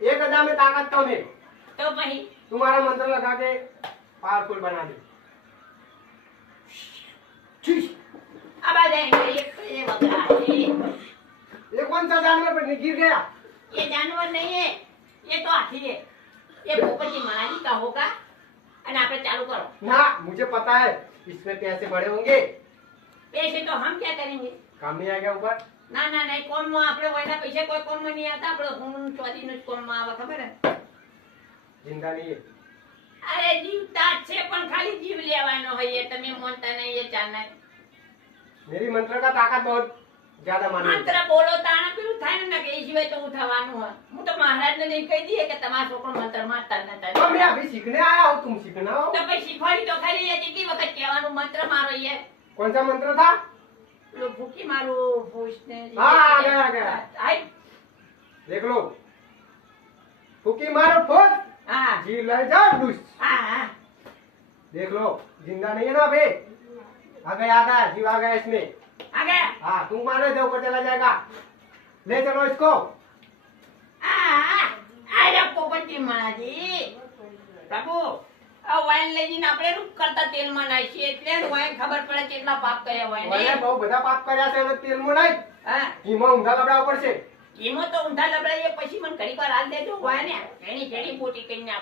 एक हजार में ताकत कम है तो भाई तुम्हारा मंत्र लगा के पावरफुल बना दे। अब आ जाएंगे ये बकरा है। ये कौन सा जानवर पर गिर गया? ये जानवर नहीं है, ये तो हाथी है। ये पोपट की महारानी का होगा। और आप चालू करो ना, मुझे पता है इसमें पैसे बड़े होंगे। पैसे तो हम क्या करेंगे? काम नहीं आएगा ऊपर। ના ના નહીં કોમમાં આપણે વયના પૈસા કોઈ કોમમાં નહીં આવતા આપણે હું ચોરીનું જ કોમમાં આવે ખબર હે जिंदा नहीं है। અરે જીવતા જ છે પણ ખાલી જીવ લેવાનો હોય એ તમે માનતા નહીં એ ચાલના मेरी मंत्र का ताकत बहुत ज्यादा मानी મંત્ર બોલો તાણે પેલું થાય ને કે એ સિવાય તો ઉઠવાનું હોય હું તો મહારાજને નહીં કહી દઈએ કે તમારા છોકરો મંત્ર મારતા નતા तो मैं अभी सीखने आया हूँ, तुम सीखना हो। તો પછી શીખવાડી તો ખાલી એ કેટલી વખત કહેવાનું મંત્ર મારો એ कौन सा मंत्र था? પેલું ભૂકી મારું ભૂસને हाँ आ गया। આઈ देख लो, फुकी मारो फुस, હા जी ले जा डूस। હા હા देख लो, जिंदा नहीं है ना अभी। आ गया जीव आ गया इसमें। આગળ हाँ तुम मारे दे ऊपर चला जाएगा। ले चलो इसको। અરે પોપટજી મહારાજી પ્રભુ આ વાઈન લઈ જઈને આપણે રૂપ કરતા તેલમાં નાખીએ એટલે જ વાઈન ખબર પડે કેટલા પાપ કર્યા હોય मैंने ને बहुत बड़ा पाप કર્યા છે અને તેલ માં નહીં હા ઈમાં ઊંધા લબડાવવા પડશે। એમાં તો ઊંધા લબડાઈએ પછી મને ઘડીક વાર હાલ દેજો વાઈને એની મોટી કરીને